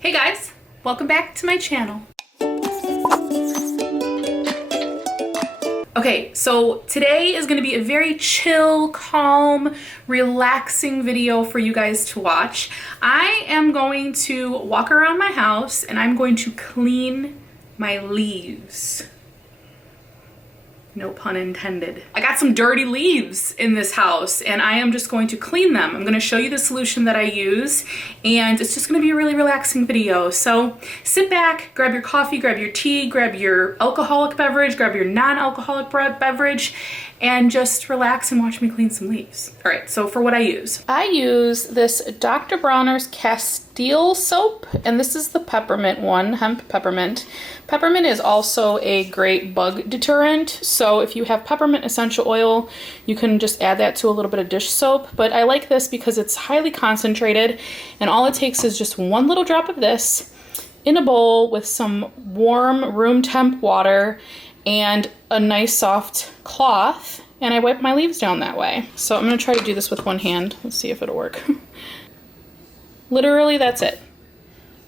Hey guys, welcome back to my channel. Okay, so today is going to be a very chill, calm, relaxing video for you guys to watch. I am going to walk around my house and I'm going to clean my leaves. No pun intended. I got some dirty leaves in this house and I am just going to clean them. I'm going to show you the solution that I use and it's just going to be a really relaxing video. So sit back, grab your coffee, grab your tea, grab your alcoholic beverage, grab your non-alcoholic beverage, and just relax and watch me clean some leaves. All right, so for what I use this Dr. Bronner's Castile soap, and this is the peppermint one, hemp peppermint. Peppermint is also a great bug deterrent, so if you have peppermint essential oil, you can just add that to a little bit of dish soap, but I like this because it's highly concentrated, and all it takes is just one little drop of this in a bowl with some warm room temp water and a nice soft cloth, and I wipe my leaves down that way. So I'm gonna try to do this with one hand. Let's see if it'll work. Literally, that's it.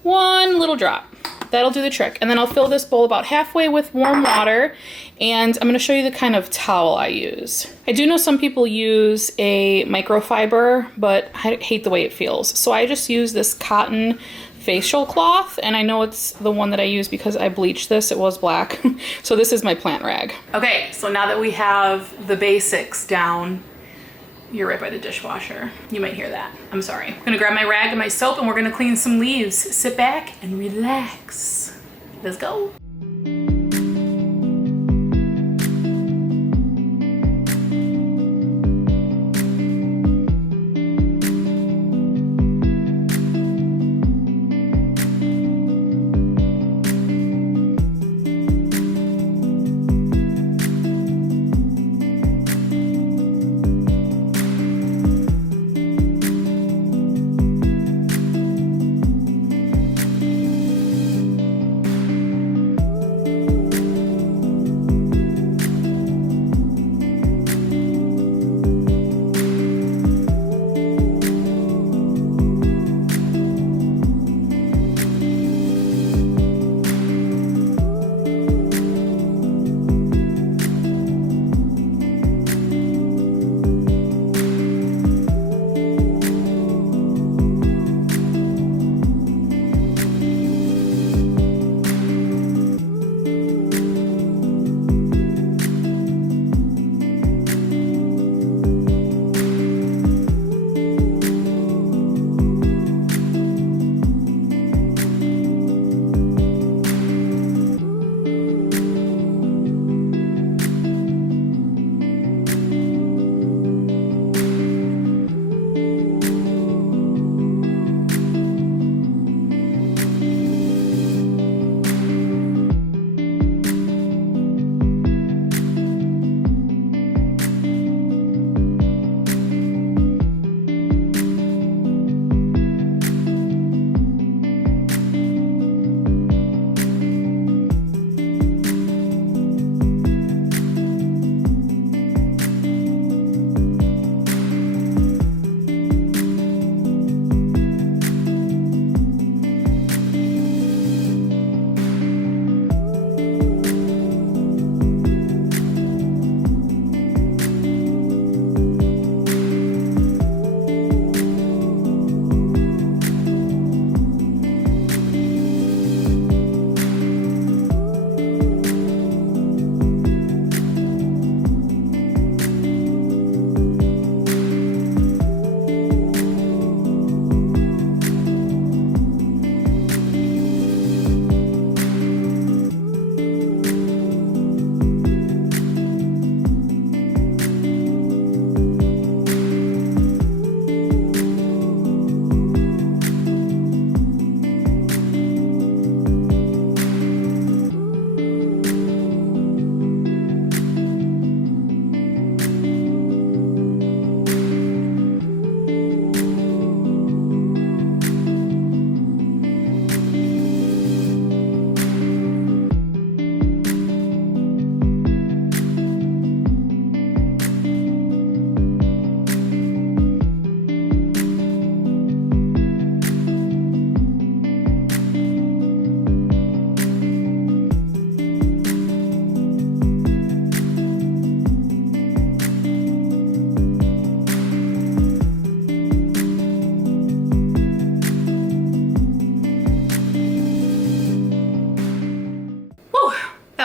One little drop. That'll do the trick. And then I'll fill this bowl about halfway with warm water, and I'm gonna show you the kind of towel I use. I do know some people use a microfiber, but I hate the way it feels. So I just use this cotton facial cloth, and I know it's the one that I use because I bleached this. It was black. So this is my plant rag. Okay, so now that we have the basics down, you're right by the dishwasher. You might hear that. I'm sorry. I'm gonna grab my rag and my soap and we're gonna clean some leaves. Sit back and relax. Let's go.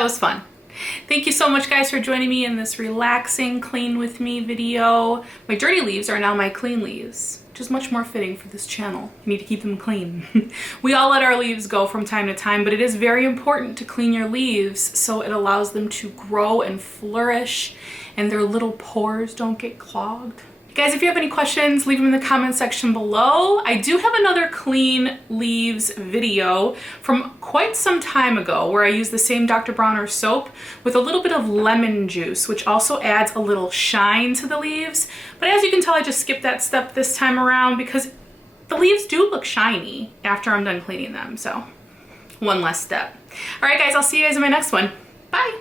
was fun. Thank you so much, guys, for joining me in this relaxing clean with me video. My dirty leaves are now my clean leaves, which is much more fitting for this channel. You need to keep them clean. We all let our leaves go from time to time, but it is very important to clean your leaves so it allows them to grow and flourish and their little pores don't get clogged. Guys, if you have any questions, leave them in the comment section below. I do have another clean leaves video from quite some time ago where I used the same Dr. Bronner soap with a little bit of lemon juice, which also adds a little shine to the leaves. But as you can tell, I just skipped that step this time around because the leaves do look shiny after I'm done cleaning them. So one less step. All right, guys, I'll see you guys in my next one. Bye.